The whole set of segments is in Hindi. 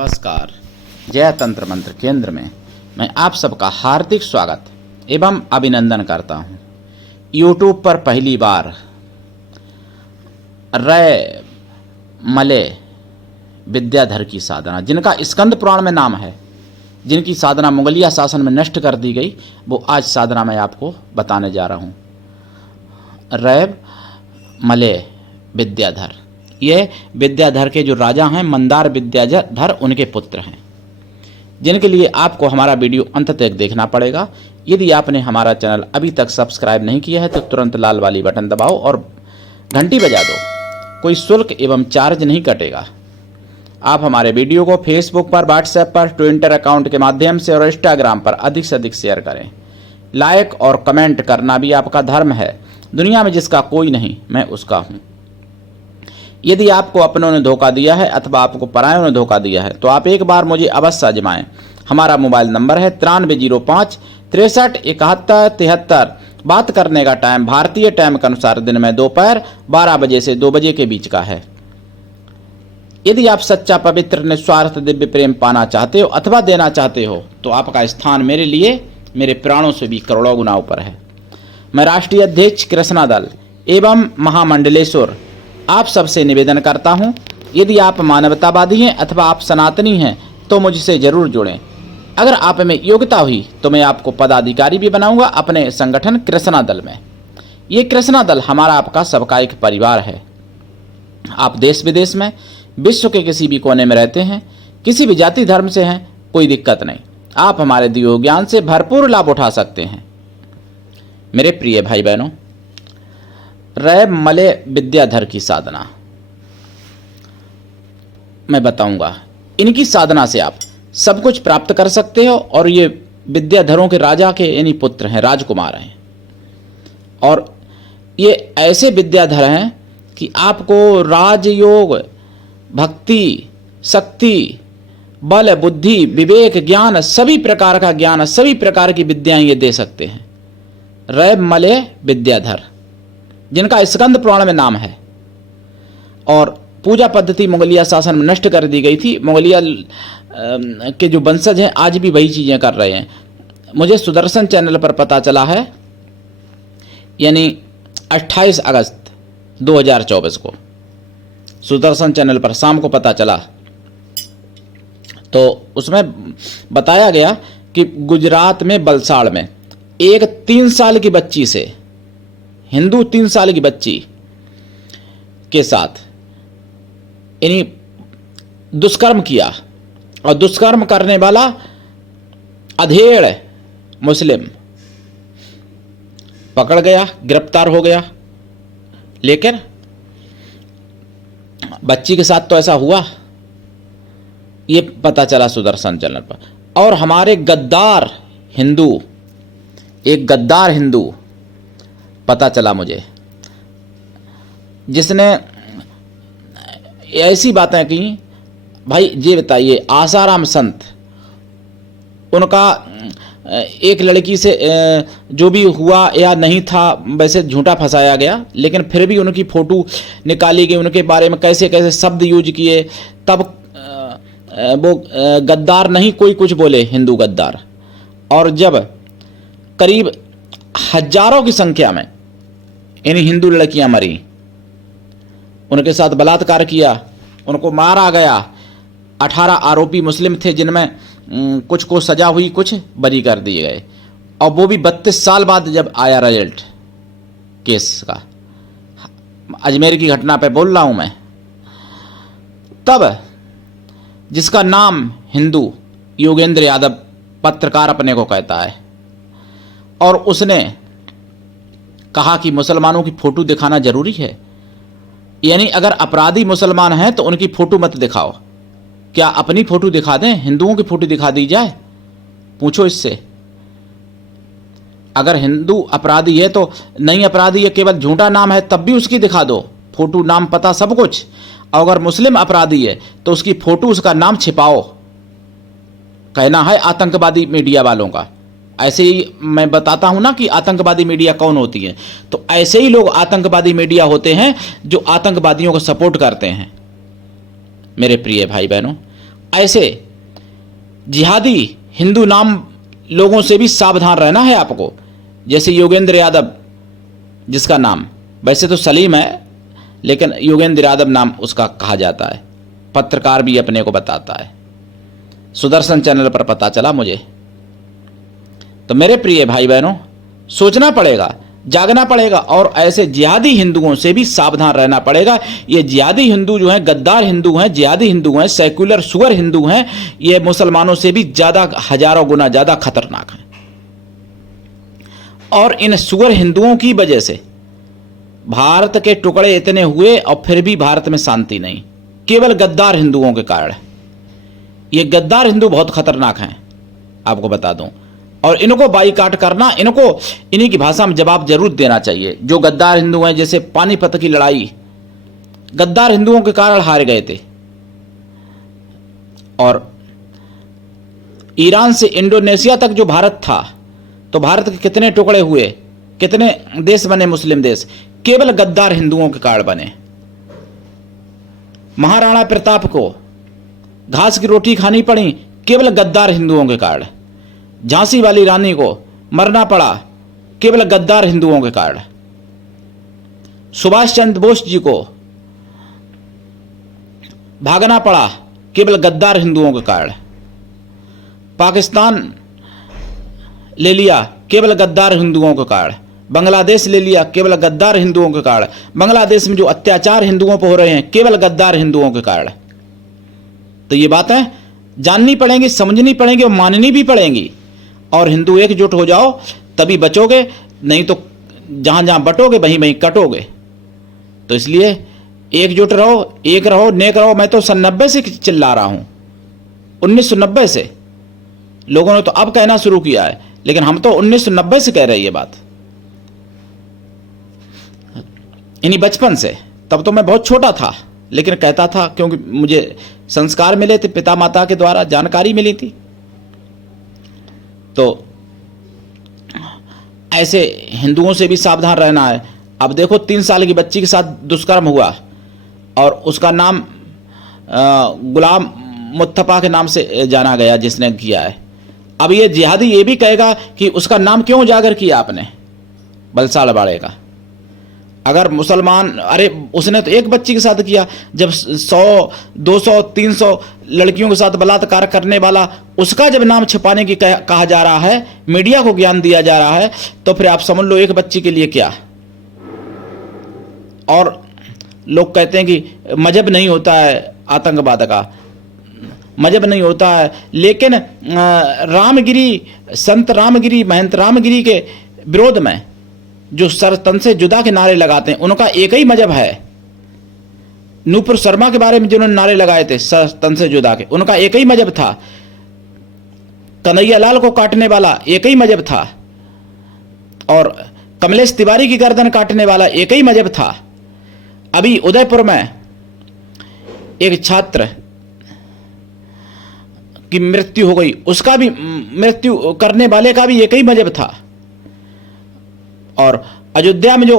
नमस्कार। जय तंत्र मंत्र केंद्र में मैं आप सबका हार्दिक स्वागत एवं अभिनंदन करता हूं। YouTube पर पहली बार रय मले विद्याधर की साधना, जिनका स्कंद पुराण में नाम है, जिनकी साधना मुगलिया शासन में नष्ट कर दी गई, वो आज साधना मैं आपको बताने जा रहा हूं। रय मले विद्याधर, ये विद्याधर के जो राजा हैं मंदार विद्याधर, उनके पुत्र हैं, जिनके लिए आपको हमारा वीडियो अंत तक देखना पड़ेगा। यदि आपने हमारा चैनल अभी तक सब्सक्राइब नहीं किया है तो तुरंत लाल वाली बटन दबाओ और घंटी बजा दो। कोई शुल्क एवं चार्ज नहीं कटेगा। आप हमारे वीडियो को फेसबुक पर, व्हाट्सएप पर, ट्विटर अकाउंट के माध्यम से और इंस्टाग्राम पर अधिक से अधिक शेयर करें। लाइक और कमेंट करना भी आपका धर्म है। दुनिया में जिसका कोई नहीं, मैं उसका हूँ। यदि आपको अपनों ने धोखा दिया है अथवा आपको परायों ने धोखा दिया है तो आप एक बार मुझे अवश्य आजमाएं। हमारा मोबाइल नंबर है 9305 63 71 73। बात करने का टाइम भारतीय टाइम के अनुसार दिन में दोपहर 12 बजे से 2 बजे के बीच का है। यदि आप सच्चा, पवित्र, निस्वार्थ दिव्य प्रेम पाना चाहते हो अथवा देना चाहते हो तो आपका स्थान मेरे लिए मेरे प्राणों से भी करोड़ों गुना ऊपर है। मैं राष्ट्रीय अध्यक्ष कृष्णा दल एवं महामंडलेश्वर आप सबसे निवेदन करता हूं, यदि आप मानवतावादी हैं अथवा आप सनातनी हैं तो मुझसे जरूर जुड़ें। अगर आप में योग्यता हुई तो मैं आपको पदाधिकारी भी बनाऊंगा अपने संगठन कृष्णा दल में। ये कृष्णा दल हमारा आपका सबका एक परिवार है। आप देश विदेश में, विश्व के किसी भी कोने में रहते हैं, किसी भी जाति धर्म से हैं, कोई दिक्कत नहीं। आप हमारे दिए ज्ञान से भरपूर लाभ उठा सकते हैं। मेरे प्रिय भाई बहनों, रय मले विद्याधर की साधना मैं बताऊंगा। इनकी साधना से आप सब कुछ प्राप्त कर सकते हो। और ये विद्याधरों के राजा के यानी पुत्र हैं, राजकुमार हैं। और ये ऐसे विद्याधर हैं कि आपको राजयोग, भक्ति, शक्ति, बल, बुद्धि, विवेक, ज्ञान, सभी प्रकार का ज्ञान, सभी प्रकार की विद्याएं ये दे सकते हैं। रय मले विद्याधर, जिनका स्कंद पुराण में नाम है। और पूजा पद्धति मुगलिया शासन में नष्ट कर दी गई थी। मुगलिया के जो वंशज हैं आज भी वही चीजें कर रहे हैं। मुझे सुदर्शन चैनल पर पता चला है, यानी 28 अगस्त 2024 को सुदर्शन चैनल पर शाम को पता चला, तो उसमें बताया गया कि गुजरात में वलसाड़ में एक 3 साल की बच्ची से, हिंदू 3 साल की बच्ची के साथ इन्हीं दुष्कर्म किया। और दुष्कर्म करने वाला अधेड़ मुस्लिम पकड़ गया, गिरफ्तार हो गया। लेकिन बच्ची के साथ तो ऐसा हुआ, ये पता चला सुदर्शन चैनल पर। और हमारे गद्दार हिंदू, एक गद्दार हिंदू पता चला मुझे, जिसने ऐसी बातें की। भाई ये बताइए, आसाराम संत, उनका एक लड़की से जो भी हुआ या नहीं था, वैसे झूठा फंसाया गया, लेकिन फिर भी उनकी फोटो निकाली गई, उनके बारे में कैसे कैसे शब्द यूज किए, तब वो गद्दार नहीं कोई कुछ बोले, हिंदू गद्दार। और जब करीब हजारों की संख्या में इन हिंदू लड़कियां मरी, उनके साथ बलात्कार किया, उनको मारा गया। 18 आरोपी मुस्लिम थे, जिनमें कुछ को सजा हुई, कुछ बरी कर दिए गए। और वो भी 32 साल बाद जब आया रिजल्ट केस का, अजमेर की घटना पे बोल रहा हूं मैं, तब जिसका नाम हिंदू योगेंद्र यादव पत्रकार अपने को कहता है, और उसने कहा कि मुसलमानों की फोटो दिखाना जरूरी है, यानी अगर अपराधी मुसलमान हैं तो उनकी फोटो मत दिखाओ। क्या अपनी फोटो दिखा दें, हिंदुओं की फोटो दिखा दी जाए? पूछो इससे। अगर हिंदू अपराधी है तो नहीं, अपराधी है केवल झूठा नाम है तब भी उसकी दिखा दो, फोटो, नाम, पता, सब कुछ। और अगर मुस्लिम अपराधी है तो उसकी फोटो, उसका नाम छिपाओ। कहना है आतंकवादी मीडिया वालों का। ऐसे ही मैं बताता हूं ना कि आतंकवादी मीडिया कौन होती है, तो ऐसे ही लोग आतंकवादी मीडिया होते हैं जो आतंकवादियों को सपोर्ट करते हैं। मेरे प्रिय भाई बहनों, ऐसे जिहादी हिंदू नाम लोगों से भी सावधान रहना है आपको। जैसे योगेंद्र यादव, जिसका नाम वैसे तो सलीम है, लेकिन योगेंद्र यादव नाम उसका कहा जाता है। पत्रकार भी अपने को बताता है, सुदर्शन चैनल पर पता चला मुझे। तो मेरे प्रिय भाई बहनों, सोचना पड़ेगा, जागना पड़ेगा और ऐसे जिहादी हिंदुओं से भी सावधान रहना पड़ेगा। ये जिहादी हिंदू जो हैं, गद्दार हिंदू हैं, जिहादी हिंदू हैं, सेक्युलर सुअर हिंदू हैं, ये मुसलमानों से भी ज़्यादा, हजारों गुना ज़्यादा खतरनाक हैं। और इन सुअर हिंदुओं की वजह से भारत के टुकड़े इतने हुए और फिर भी भारत में शांति नहीं, केवल गद्दार हिंदुओं के कारण। ये गद्दार हिंदू बहुत खतरनाक हैं, आपको बता दूं। और इनको बाईकाट करना, इनको इन्हीं की भाषा में जवाब जरूर देना चाहिए। जो गद्दार हिंदू हैं, जैसे पानीपत की लड़ाई गद्दार हिंदुओं के कारण हार गए थे, और ईरान से इंडोनेशिया तक जो भारत था, तो भारत के कितने टुकड़े हुए, कितने देश बने मुस्लिम देश, केवल गद्दार हिंदुओं के कारण बने। महाराणा प्रताप को घास की रोटी खानी पड़ी, केवल गद्दार हिंदुओं के कारण। झांसी वाली रानी को मरना पड़ा, केवल गद्दार हिंदुओं के कारण। सुभाष चंद्र बोस जी को भागना पड़ा, केवल गद्दार हिंदुओं के कारण। पाकिस्तान ले लिया, केवल गद्दार हिंदुओं के कारण। बांग्लादेश ले लिया, केवल गद्दार हिंदुओं के कारण। बांग्लादेश में जो अत्याचार हिंदुओं पर हो रहे हैं, केवल गद्दार हिंदुओं के कारण। तो ये बातें जाननी पड़ेंगी, समझनी पड़ेंगी और माननी भी पड़ेंगी। और हिंदू एकजुट हो जाओ, तभी बचोगे, नहीं तो जहां जहां बटोगे वहीं वहीं कटोगे। तो इसलिए एकजुट रहो, एक रहो, नेक रहो। मैं तो 90 से चिल्ला रहा हूं, 1990 से। लोगों ने तो अब कहना शुरू किया है, लेकिन हम तो 1990 से कह रहे हैं ये बात, इन्हीं बचपन से। तब तो मैं बहुत छोटा था, लेकिन कहता था, क्योंकि मुझे संस्कार मिले थे, पिता माता के द्वारा जानकारी मिली थी। तो ऐसे हिंदुओं से भी सावधान रहना है। अब देखो, 3 साल की बच्ची के साथ दुष्कर्म हुआ और उसका नाम गुलाम मुस्तफा के नाम से जाना गया, जिसने किया है। अब ये जिहादी ये भी कहेगा कि उसका नाम क्यों उजागर किया आपने, बलसाड़ बाड़े का। अगर मुसलमान, अरे उसने तो एक बच्ची के साथ किया, जब 100, 200, 300 लड़कियों के साथ बलात्कार करने वाला, उसका जब नाम छिपाने की कहा जा रहा है, मीडिया को ज्ञान दिया जा रहा है, तो फिर आप समझ लो एक बच्ची के लिए क्या। और लोग कहते हैं कि मजहब नहीं होता है आतंकवाद का, मजहब नहीं होता है, लेकिन रामगिरी, संत रामगिरी, महंत रामगिरी के विरोध में जो सर तन से जुदा के नारे लगाते हैं, उनका एक ही मजहब है। नूपुर शर्मा के बारे में जिन्होंने नारे लगाए थे सर तन से जुदा के, उनका एक ही मजहब था। कन्हैया लाल को काटने वाला एक ही मजहब था, और कमलेश तिवारी की गर्दन काटने वाला एक ही मजहब था। अभी उदयपुर में एक छात्र की मृत्यु हो गई, उसका भी, मृत्यु करने वाले का भी एक ही मजहब था। और अयोध्या में जो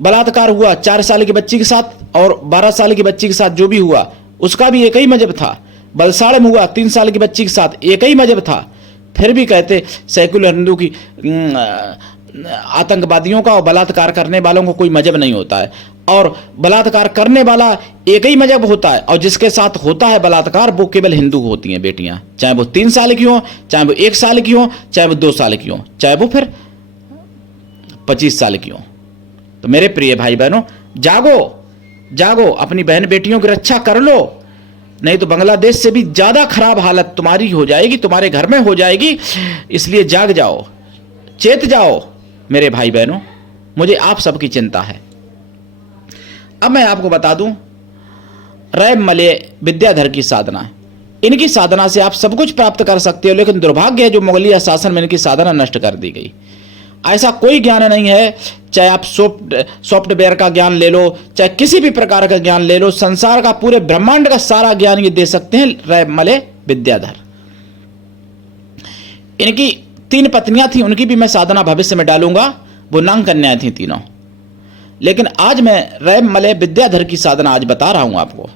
बलात्कार हुआ 4 साल की बच्ची के साथ और 12 साल की बच्ची के साथ जो भी हुआ, उसका भी एक ही मजहब था। बलसाड़ में हुआ 3 साल की बच्ची के साथ, एक ही मजहब था। फिर भी कहते सेक्युलर हिंदू की, आतंकवादियों का और बलात्कार करने वालों को कोई मजहब नहीं होता है। और बलात्कार करने वाला एक ही मजहब होता है, और जिसके साथ होता है बलात्कार वो केवल हिंदू होती हैं बेटियां, चाहे वो 3 साल की हो, चाहे वो 1 साल की हो, चाहे वो 2 साल की हो, चाहे वो फिर 25 साल की हो। तो मेरे प्रिय भाई बहनों, जागो, जागो, अपनी बहन बेटियों की रक्षा कर लो, नहीं तो बांग्लादेश से भी ज्यादा खराब हालत तुम्हारी हो जाएगी, तुम्हारे घर में हो जाएगी। इसलिए जाग जाओ, चेत जाओ मेरे भाई बहनों, मुझे आप सबकी चिंता है। अब मैं आपको बता दूं, रैम मले विद्याधर की साधना, इनकी साधना से आप सब कुछ प्राप्त कर सकते हो, लेकिन दुर्भाग्य है जो मुगलिया शासन में इनकी साधना नष्ट कर दी गई। ऐसा कोई ज्ञान नहीं है, चाहे आप सॉफ्टवेयर का ज्ञान ले लो, चाहे किसी भी प्रकार का ज्ञान ले लो, संसार का, पूरे ब्रह्मांड का सारा ज्ञान ये दे सकते हैं रैम मले विद्याधर। इनकी 3 पत्नियां थी, उनकी भी मैं साधना भविष्य में डालूंगा, वो नंग कन्याएं थी तीनों। लेकिन आज मैं रैम मले विद्याधर की साधना आज बता रहा हूं आपको।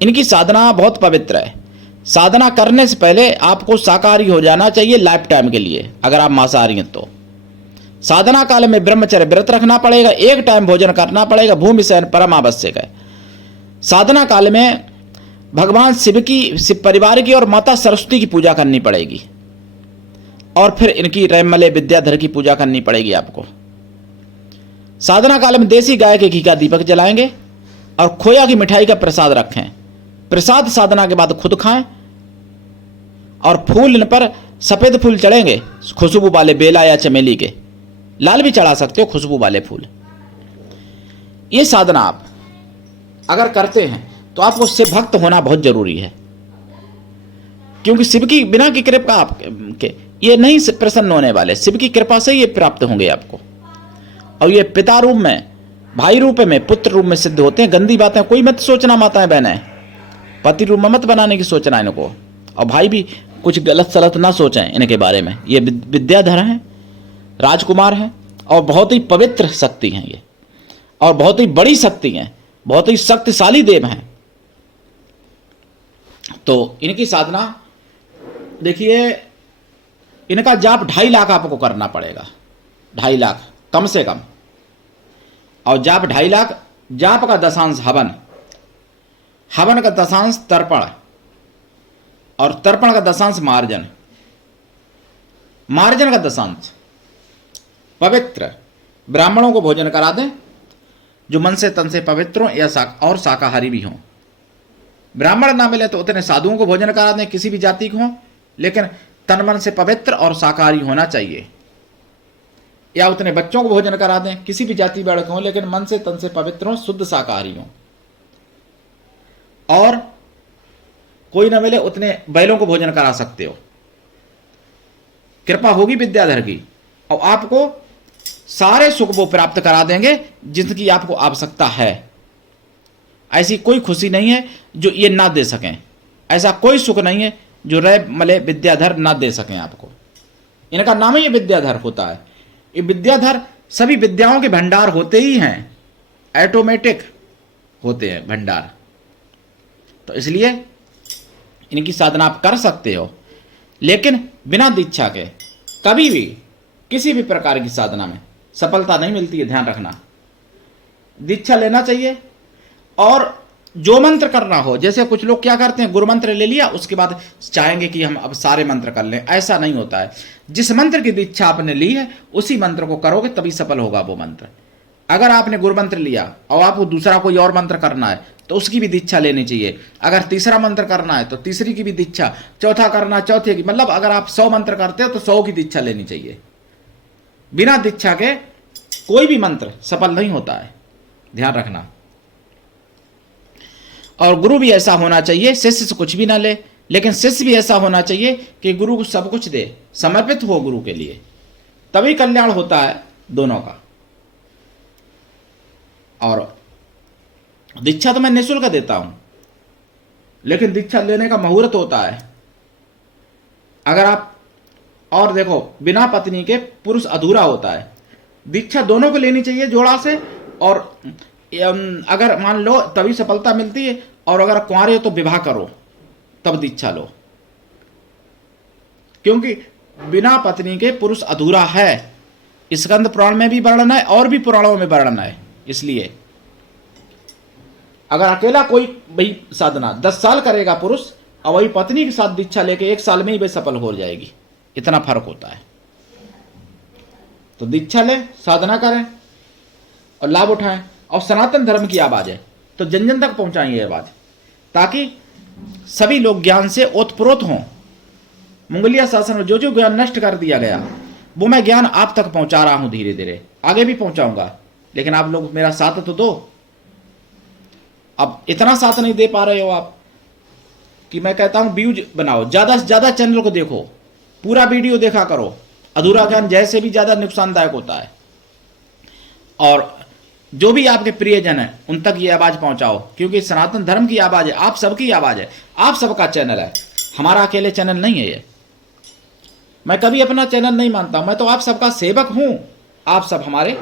इनकी साधना बहुत पवित्र है। साधना करने से पहले आपको शाकाहारी हो जाना चाहिए लाइफ टाइम के लिए। अगर आप मांसाहारी हैं तो साधना काल में ब्रह्मचर्य व्रत रखना पड़ेगा, एक टाइम भोजन करना पड़ेगा, भूमि शयन परम आवश्यक है। साधना काल में भगवान शिव परिवार की और माता सरस्वती की पूजा करनी पड़ेगी, और फिर इनकी रैमले विद्याधर की पूजा करनी पड़ेगी आपको। साधना काल में देसी गाय के घी का दीपक जलाएंगे और खोया की मिठाई का प्रसाद रखें। प्रसाद साधना के बाद खुद खाएं, और फूल इन पर सफेद फूल चढ़ेंगे, खुशबू वाले बेला या चमेली के, लाल भी चढ़ा सकते हो खुशबू वाले फूल। ये साधना आप अगर करते हैं तो आपको शिव भक्त होना बहुत जरूरी है, क्योंकि शिव की बिना की कृपा आपके ये नहीं प्रसन्न होने वाले, शिव की कृपा से ये प्राप्त होंगे आपको। और ये पिता रूप में, भाई रूप में, पुत्र रूप में सिद्ध होते हैं। गंदी बातें कोई मत सोचना माताएं बहनें, पति रूप में मत बनाने की सोचना इनको, और भाई भी कुछ गलत सलत ना सोचें इनके बारे में। ये विद्याधर हैं, राजकुमार हैं, और बहुत ही पवित्र शक्ति हैं ये, और बहुत ही बड़ी शक्ति हैं, बहुत ही शक्तिशाली देव हैं। तो इनकी साधना देखिए, इनका जाप 2.5 लाख आपको करना पड़ेगा, 2.5 लाख कम से कम। और जाप 2.5 लाख, जाप का दशांश हवन, हवन का दशांश तर्पण, और तर्पण का दशांश मार्जन, मार्जन का दशांश पवित्र ब्राह्मणों को भोजन करा दें जो मन से तन से पवित्र हों या और शाकाहारी भी हों। ब्राह्मण ना मिले तो उतने साधुओं को भोजन करा दें, किसी भी जाति को हों, लेकिन तन मन से पवित्र और शाकाहारी होना चाहिए। या उतने बच्चों को भोजन करा दें, किसी भी जाति वाले हों, लेकिन मन से तन से पवित्र हों, शुद्ध शाकाहारी हों। और कोई ना मिले उतने बैलों को भोजन करा सकते हो, कृपा होगी विद्याधर की, और आपको सारे सुख वो प्राप्त करा देंगे जिनकी आपको आवश्यकता है। ऐसी कोई खुशी नहीं है जो ये ना दे सकें, ऐसा कोई सुख नहीं है जो रैमले विद्याधर ना दे सकें आपको। इनका नाम ही ये विद्याधर होता है। ये विद्याधर सभी विद्याओं के भंडार होते ही हैं, ऑटोमेटिक होते हैं भंडार। तो इसलिए इनकी साधना आप कर सकते हो, लेकिन बिना दीक्षा के कभी भी किसी भी प्रकार की साधना में सफलता नहीं मिलती है, ध्यान रखना। दीक्षा लेना चाहिए, और जो मंत्र करना हो, जैसे कुछ लोग क्या करते हैं, गुरु मंत्र ले लिया, उसके बाद चाहेंगे कि हम अब सारे मंत्र कर लें, ऐसा नहीं होता है। जिस मंत्र की दीक्षा आपने ली है उसी मंत्र को करोगे तभी सफल होगा वो मंत्र। अगर आपने गुरु मंत्र लिया और आपको दूसरा कोई और मंत्र करना है तो उसकी भी दीक्षा लेनी चाहिए। अगर तीसरा मंत्र करना है तो तीसरी की भी दीक्षा, चौथा करना चौथे की, मतलब अगर आप 100 मंत्र करते हो तो 100 की दीक्षा लेनी चाहिए। बिना दीक्षा के कोई भी मंत्र सफल नहीं होता है, ध्यान रखना। और गुरु भी ऐसा होना चाहिए, शिष्य से कुछ भी ना ले, लेकिन शिष्य भी ऐसा होना चाहिए कि गुरु को सब कुछ दे, समर्पित हो गुरु के लिए, तभी कल्याण होता है दोनों का। और दीक्षा तो मैं निःशुल्क देता हूं, लेकिन दीक्षा लेने का मुहूर्त होता है। अगर आप और देखो, बिना पत्नी के पुरुष अधूरा होता है। दीक्षा दोनों को लेनी चाहिए जोड़ा से, और अगर मान लो तभी सफलता मिलती है, और अगर कुंवारे हो तो विवाह करो तब दीक्षा लो, क्योंकि बिना पत्नी के पुरुष अधूरा है। स्कंद पुराण में भी वर्णन है और भी पुराणों में वर्णन है। इसलिए अगर अकेला कोई भाई साधना 10 साल करेगा पुरुष, और वही पत्नी के साथ दीक्षा लेके 1 साल में ही वे सफल हो जाएगी, इतना फर्क होता है। तो दीक्षा लें, साधना करें और लाभ उठाएं। और सनातन धर्म की आवाज है तो जन जन तक पहुंचाएं ये आवाज, ताकि सभी लोग ज्ञान से ओतप्रोत हों। मुगलिया शासन में जो जो ज्ञान नष्ट कर दिया गया वो मैं ज्ञान आप तक पहुंचा रहा हूं, धीरे धीरे आगे भी पहुंचाऊंगा, लेकिन आप लोग मेरा साथ तो दो। अब इतना साथ नहीं दे पा रहे हो आप कि मैं कहता हूं व्यूज बनाओ, ज्यादा से ज्यादा चैनल को देखो, पूरा वीडियो देखा करो। अधूरा ज्ञान जैसे भी ज्यादा नुकसानदायक होता है। और जो भी आपके प्रियजन है उन तक ये आवाज पहुंचाओ, क्योंकि सनातन धर्म की आवाज है, आप सबकी आवाज है, आप सबका चैनल है, हमारा अकेले चैनल नहीं है ये। मैं कभी अपना चैनल नहीं मानता, मैं तो आप सबका सेवक हूं। आप सब हमारे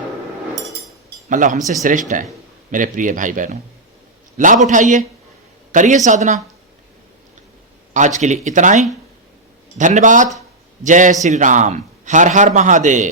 मतलब हमसे श्रेष्ठ हैं मेरे प्रिय भाई बहनों। लाभ उठाइए, करिए साधना। आज के लिए इतना ही। धन्यवाद। जय श्री राम। हर हर महादेव।